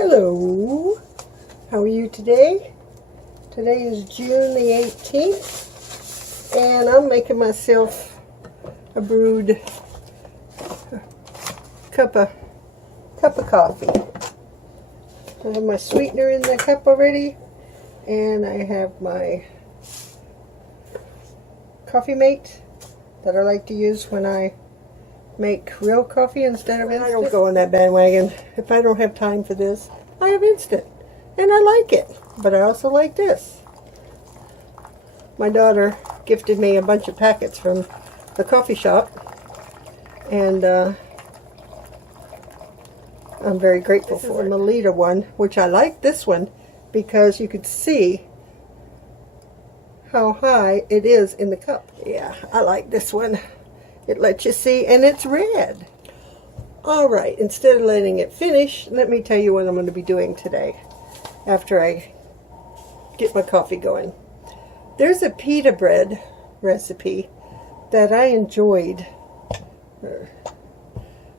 Hello, how are you today? Today is June the 18th, and I'm making myself a brewed cup of coffee. I have my sweetener in the cup already, and I have my coffee mate that I like to use when I make real coffee instead of instant. I don't go on that bandwagon. If I don't have time for this, I have instant. And I like it. But I also like this. My daughter gifted me a bunch of packets from the coffee shop. And I'm very grateful for the Melita one, which I like this one because you could see how high it is in the cup. Yeah, I like this one. It lets you see, and it's red. Alright, instead of letting it finish, let me tell you what I'm going to be doing today after I get my coffee going. There's a pita bread recipe that I enjoyed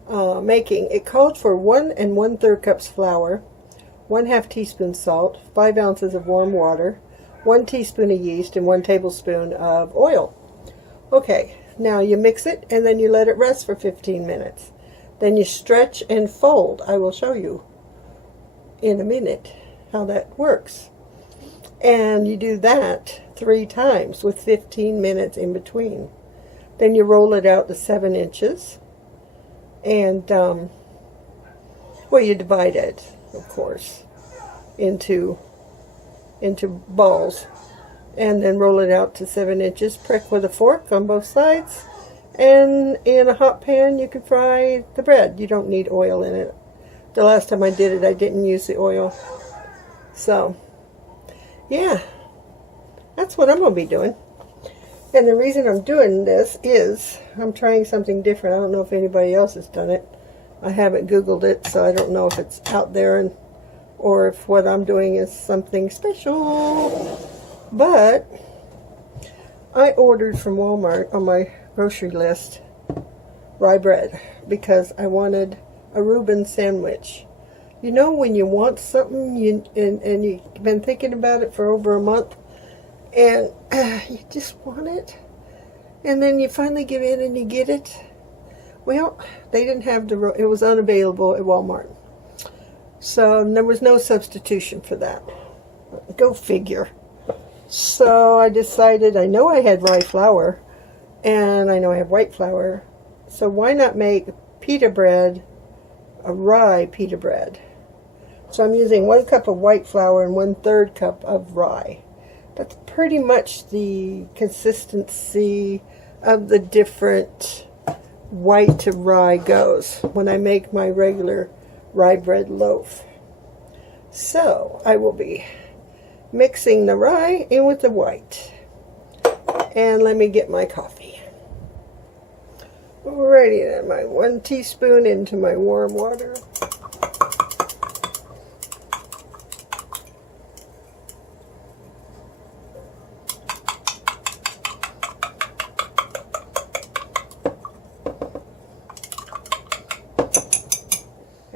making. It called for 1 1/3 cups flour, 1/2 teaspoon salt, 5 ounces of warm water, 1 teaspoon of yeast, and 1 tablespoon of oil. Okay. Now you mix it and then you let it rest for 15 minutes. Then you stretch and fold. I will show you in a minute how that works. And you do that 3 times with 15 minutes in between. Then you roll it out to 7 inches. And, well, you divide it, of course, into balls. And then roll it out to 7 inches. Prick with a fork on both sides. And in a hot pan, you can fry the bread. You don't need oil in it. The last time I did it, I didn't use the oil. So, yeah. That's what I'm going to be doing. And the reason I'm doing this is I'm trying something different. I don't know if anybody else has done it. I haven't Googled it, so I don't know if it's out there or if what I'm doing is something special. But I ordered from Walmart on my grocery list rye bread because I wanted a Reuben sandwich. You know when you want something and you've been thinking about it for over a month and you just want it and then you finally give in and you get it. Well, they didn't have it was unavailable at Walmart. So there was no substitution for that. Go figure. So I decided, I know I had rye flour, and I know I have white flour, so why not make pita bread, a rye pita bread? So I'm using 1 cup of white flour and 1/3 cup of rye. That's pretty much the consistency of the different white to rye goes when I make my regular rye bread loaf. So I will be mixing the rye in with the white. And let me get my coffee. Alrighty then, my 1 teaspoon into my warm water.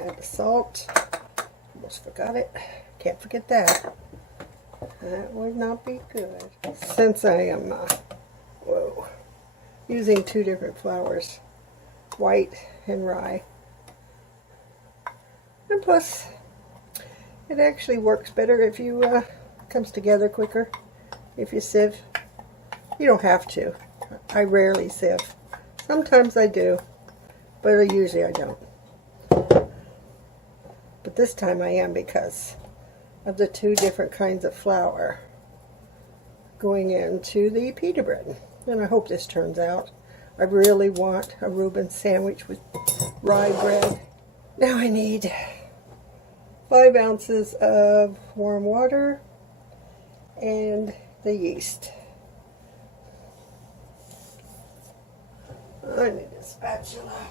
Add the salt. Almost forgot it. Can't forget that. That would not be good. Since I am using 2 different flours, white and rye. And plus, it actually works better if you, comes together quicker if you sieve. You don't have to. I rarely sieve. Sometimes I do, but usually I don't. But this time I am because of the 2 different kinds of flour going into the pita bread. And I hope this turns out. I really want a Reuben sandwich with rye bread. Now I need 5 ounces of warm water and the yeast. I need a spatula.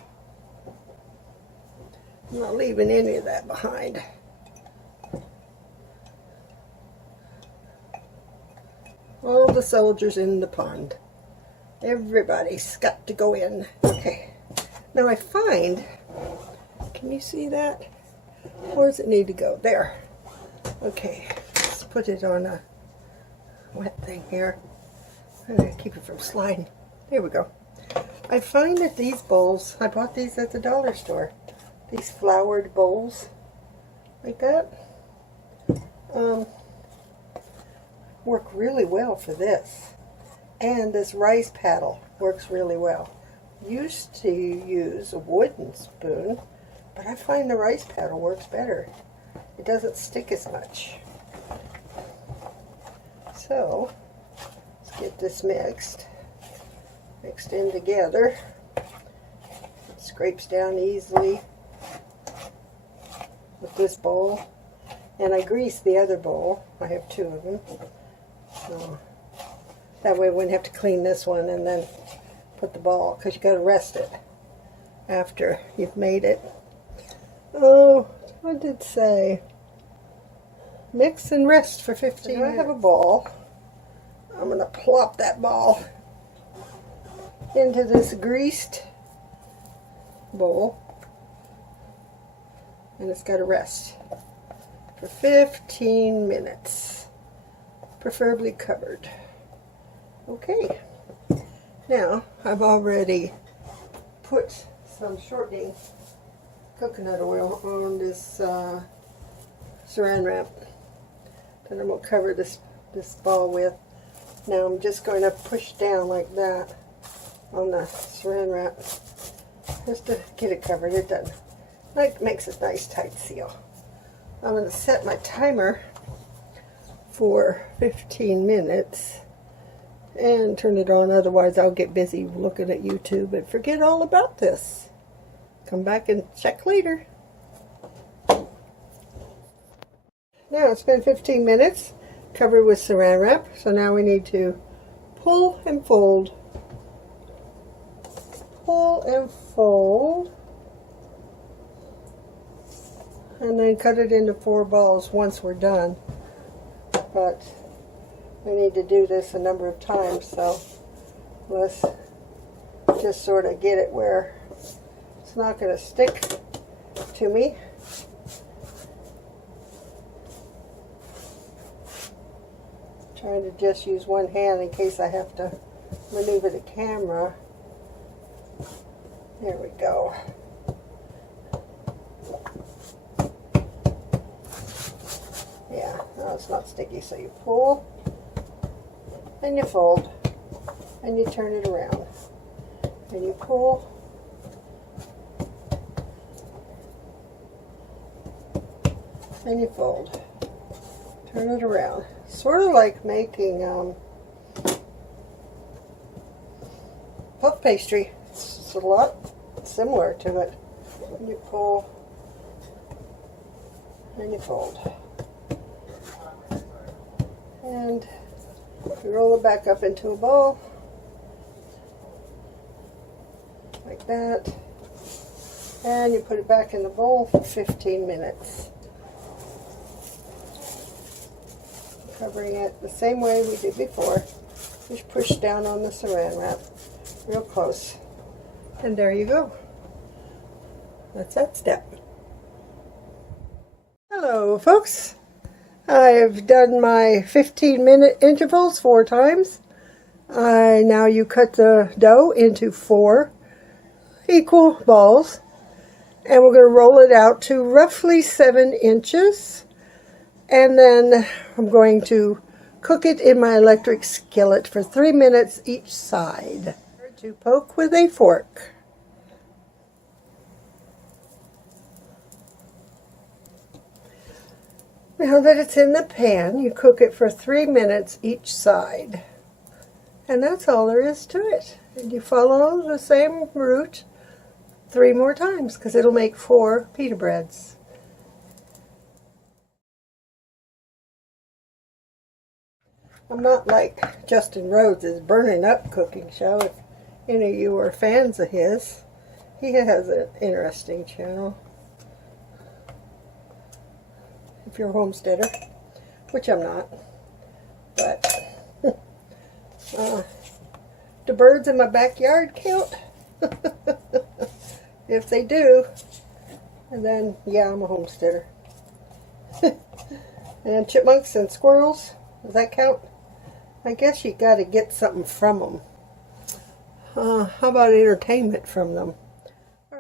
I'm not leaving any of that behind. All the soldiers in the pond. Everybody's got to go in. Okay. Now I find, can you see that? Where does it need to go? There. Okay, let's put it on a wet thing here. I'm going to keep it from sliding. There we go. I find that these bowls, I bought these at the dollar store. These floured bowls, like that, work really well for this. And this rice paddle works really well. Used to use a wooden spoon, but I find the rice paddle works better. It doesn't stick as much. So, let's get this mixed in together. It scrapes down easily with this bowl. And I grease the other bowl. I have two of them. So that way I wouldn't have to clean this one and then put the ball, because you got to rest it after you've made it. Oh, what did it say? Mix and rest for 15 minutes. I have a ball. I'm going to plop that ball into this greased bowl, and it's got to rest for 15 minutes, preferably covered. Okay, now I've already put some shortening coconut oil on this saran wrap that I'm going to cover this ball with. Now I'm just going to push down like that on the saran wrap just to get it covered. It doesn't, like, makes a nice tight seal. I'm going to set my timer for 15 minutes and turn it on, otherwise I'll get busy looking at YouTube and forget all about this. Come back and check later. Now it's been 15 minutes, covered with saran wrap, so now we need to pull and fold. Pull and fold. And then cut it into 4 balls once we're done. But we need to do this a number of times, so let's just sort of get it where it's not going to stick to me. Trying to just use one hand in case I have to maneuver the camera. There we go. Yeah, now it's not sticky, so you pull and you fold and you turn it around and you pull and you fold, turn it around. Sort of like making puff pastry. It's a lot similar to it. And you pull and you fold. And you roll it back up into a ball, like that, and you put it back in the bowl for 15 minutes. Covering it the same way we did before. Just push down on the saran wrap real close. And there you go. That's that step. Hello, folks. I've done my 15-minute intervals 4 times. Now you cut the dough into 4 equal balls, and we're going to roll it out to roughly 7 inches, and then I'm going to cook it in my electric skillet for 3 minutes each side. To poke with a fork. Now that it's in the pan, you cook it for 3 minutes each side. And that's all there is to it. And you follow the same route 3 more times, because it'll make 4 pita breads. I'm not like Justin Rhodes' Burning Up cooking show. If any of you are fans of his, he has an interesting channel. If you're a homesteader, which I'm not, but the birds in my backyard count. If they do, And then, yeah, I'm a homesteader. And chipmunks and squirrels, does that count? I guess you got to get something from them. How about entertainment from them?